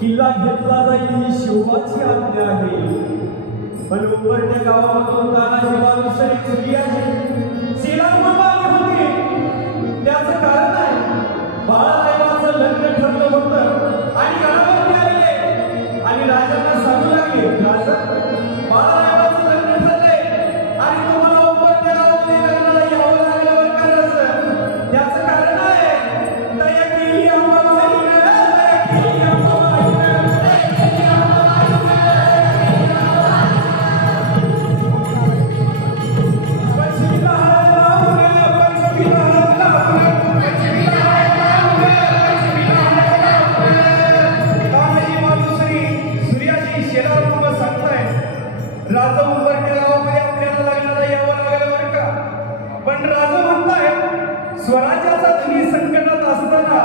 किल्ला घेतला जाईल ही शिवाची आज्ञा आहे. पण उंबरठ्या गावामधून तानाजी बालुसरे चुरियाजी श्रीराम आले होते. त्याचं कारण आहे बाळासाहेबांचं लग्न ठरलं होतं आणि गडावरती आले आणि राजांना सांगू लागले, राजा बाळासाहेबांचं लग्न ठरले आणि तुम्हाला उंबरठ्या गावामध्ये लग्नाला यावं लागलं बरं का राजा. त्याचं कारण आहे दया केली आम्हाला राजा उंबरठ्या गावामध्ये आपल्याला लग्नाला यावं लागलं बरं का. पण राजा म्हणताय स्वराज्याचा धनी संकटात असताना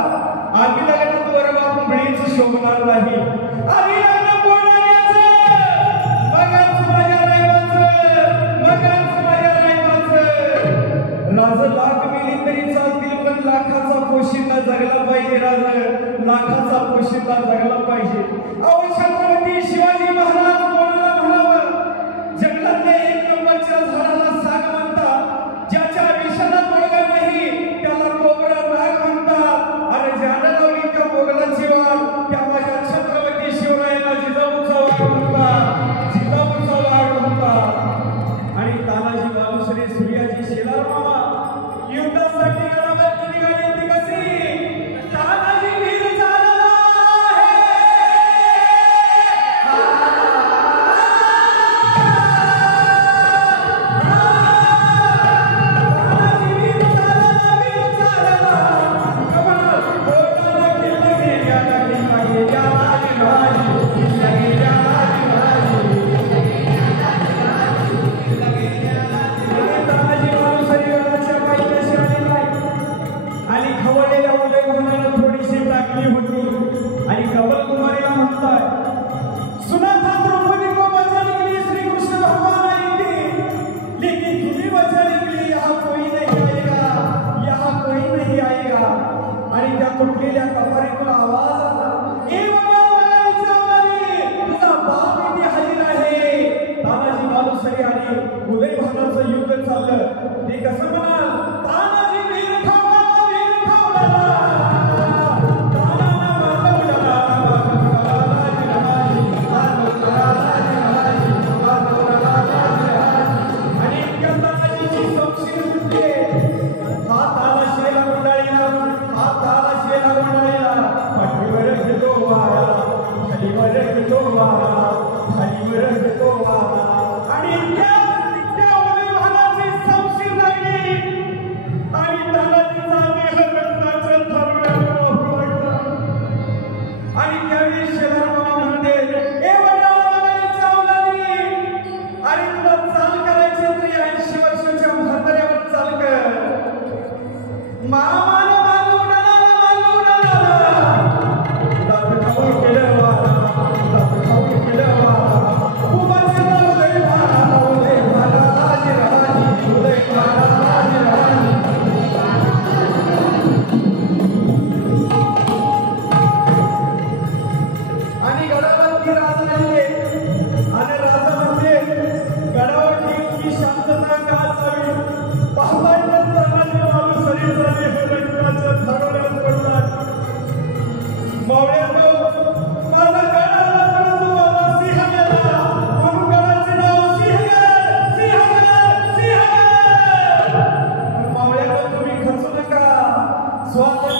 आम्ही लग्नात वरवा कुंबळीच शोभणार नाही. आम्ही लग्न बोलण्याचं मगच माझ्या रायबाचं, मगच माझ्या रायबाचं. राजा लाख मिली तरी चालतील पण लाखाचा पोशिंदा जगला पाहिजे. राजा लाखाचा पोशिंदा जगला पाहिजे. अहो छत्रपती शिवाजी महाराज जंगलातल्या एक नंबरच्या झाडाला साग म्हणतात, ज्याच्या विषाला तोडगा नाही त्याला कोबरा नाग म्हणतात. अरे ज्याला लावली त्या मोगलाची वाट त्या माझ्या छत्रपती शिवरायांना जिजाऊचा वाघ म्हणतात, जिजाऊचा वाघ म्हणतात. आणि तानाजी बालुसरे सूर्याजी शेलार मामा युद्धासाठी गडावरती निघाले. ती कशी तानाजी वीर चालला आहे. आणि त्या तुटलेल्या कपारीतून आवाज आला, ए तुझा बाप इथे हजर आहे. तानाजी मालुसरे आणि उदय भागाचं युद्ध चाललं. ते कसं म्हणाल, तानाजी वीर थांबला, वीर थांबला. स्वातंत्र्य